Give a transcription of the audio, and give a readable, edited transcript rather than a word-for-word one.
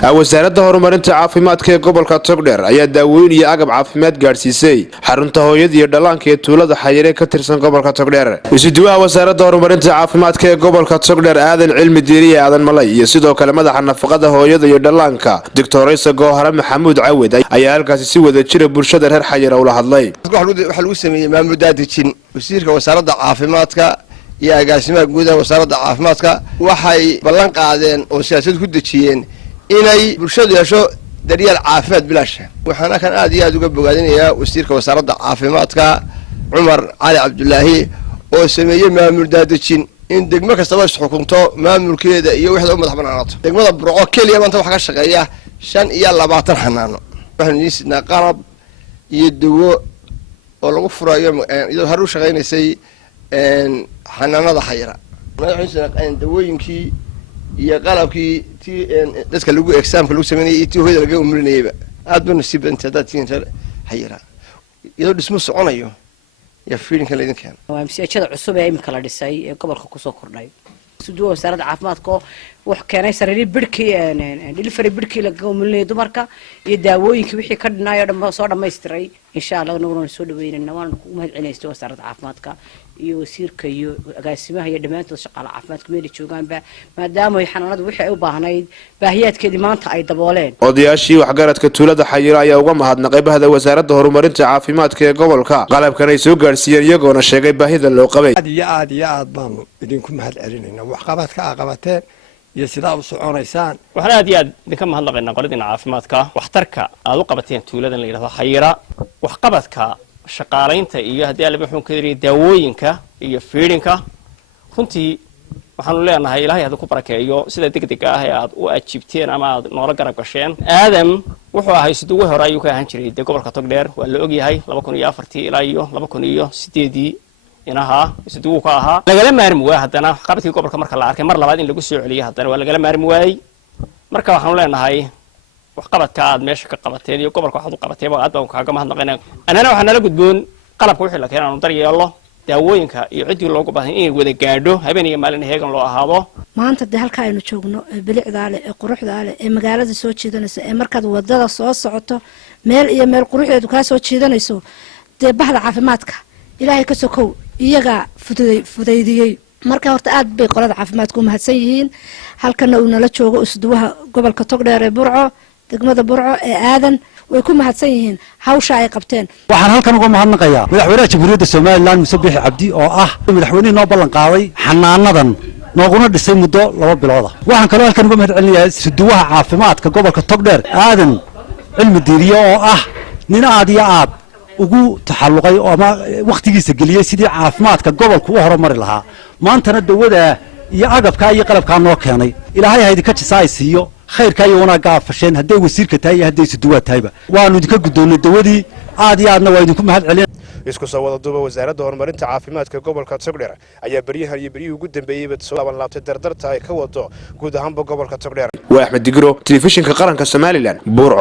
wasaaradda horumarinta caafimaadka ee gobolka Togdheer ayaa daaweyn iyo agab caafimaad gaarsiisay xarunta hooyada iyo dhallaanka ee tuulada Xayire ka tirsan gobolka Togdheer. Isuduwaha wasaaradda horumarinta caafimaadka ee gobolka Togdheer Aadan Cilmi Diiriye Aadan Malay iyo sidoo kale madaxa nafaqada hooyada iyo dhallaanka Dr. Isa Goohara Maxamuud Caawid ayaa halkaas si wada jir bulshada reer Xayire ula hadlay. Waxa lagu sameeyay maamul daadejin wasiirka wasaaradda caafimaadka iyo agaasimaha guud ee wasaaradda caafimaadka waxay ballan qaadeen oo siyaasad ku dejiyeen inay bulshadu yeesho daryeel caafimaad bilaash waxaana kan aad iyo aad uga bogaadinayaa wasiirka wasaaradda caafimaadka Cumar Cali Cabdullaahi oo sameeyay maamul daadejin in degmo kasta ay xukunto maamulkeeda iyo wixii madax bannaanaato degmada Burco kaliya maanta waxa ka shaqeeya 25 xanaano waxaan isna qalab iyo dawo oo lagu furayo iyadoo haru shaqeynaysay xanaanada Xayira waxaan dawooyinkii iyo qalabkii dadka lagu examka lagu sameeyay tii hooyada laga umrinayba aad buu nasiib inta dadkiin Xayira iyadoo dhismo soconayo ya fiirinka leedin keen waa masiijada cusub ee imka la dhisay ee gobolka ku soo kordhay sidoo wasaaradda caafimaadka wax keenay sariir bidhkii delivery bidhkii laga umrinay dumarka iyo daawooyinka wixii ka dhinaayo soo dhameystiray insha Allah nagu soo dhaweynayna waan ku mahadcelinaysto wasaaradda caafimaadka iyo wasiirka iyo agaasimaha iyo dhamaantood shaqaalaha caafimaadka meel joogaanba maadaama ay xanaanadu wixii ay u baahnayd baahiyaadkeedii maanta ay dabooleen. Odayaashii waxgaradka tuulada Xayire ayaa uga mahadnaqay bahda wasaaradda horumarinta caafimaadka ee gobolka qalabkan ay soo gaarsiiyeen iyagoona sheegay baahida loo qabay. aad baan idinku mahadcelinaynaa wax qabadka qabateen iyo sidaa u soconaysaan waxaan aad iyo aad idinka mahadnaqaynaa qoladina caafimaadka waxtarka aad u qabateen tuuladan la yiraahdo Xayira wax qabadka shaqaalaynta iyo hadii aan la bixin karin daawooyinka iyo fiirinka runtii waxaanu leenahay Ilaahay hada ku barakeeyo sida degdeg ah ee aad u ajiibteen ama aad noola garab gasheen aadam wuxuu ahaa sidoo hore ayuu ka ahaan jiray gobolka Togdheer waa la og yahay 2004 ilaa iyo 2008 inaha sidoo ka ahaa lagala maarmi waa hadana qabadkii gobolka marka la arkay mar labaad in lagu soo celiyo hadana waa lagala maarmi waayay marka waxaanu leenahay wax qabadka aad meesha ka qabateen iyo gobolka waxaad u qabateen aad baan kaaga mahadnaqaynaa anana waxaan la gudboon qalabka wixii la keenay daryeelo daawooyinka iyo cidii loogu baahan in wada gaadho habeen iyo maalin heegan loo ahaado maanta halka aynu joogno bilicda leh ee quruxda leh ee magaalada soo jeedanaysa ee markaad wadada soo socoto meel iyo meel quruxdeedu ka soo jeedanayso bahda caafimaadka Ilaahay ka sokow iyaga fudaydiyay marka horta aad bay qolada caafimaadku mahadsan yihiin halkana uu nala joogo isduwaha gobolka Togdheer ee Burco degmada Burco ee Aadan way ku mahadsan yihiin hawsha ay qabteen waxaan halkan uga mahadnaqayaa madaxweynaha Jamhuuriyadda Soomaaliland Muuse Biixi Cabdi oo ah madaxweynaha noo ballan qaaday xanaanadan nooguna dhisay muddo 2 bilood ah waxaan kaloo halkan uga mahadcelinayaa isduwaha caafimaadka gobolka Togdheer Aadan Cilmi Diiriye oo ah nin aad iyo aad ugu taxalluqay ama waqtigiisa galiyay sidii caafimaadka gobolka u horumari lahaa maantana dawada iyo agabka iyo qalabka noo keenay Ilaahay haydi ka jisaysiyo khayrka iyo wanaagga afasheen haday wasiirka tahay haday isduwa tahayba waanu idinka gudoonay dawadii aad iyo aadna waa idinku mahadcelin isku soo wada duuba wasaaradda horumarinta caafimaadka gobolka Togdheer ayaa bariyahan iyo bariyii ugu dambeeyay soo laaban laabtay dardarta ay ka wado guud ahaan gobolka Togdheer waa Axmed Digro telefishinka qaranka Soomaaliland Burco.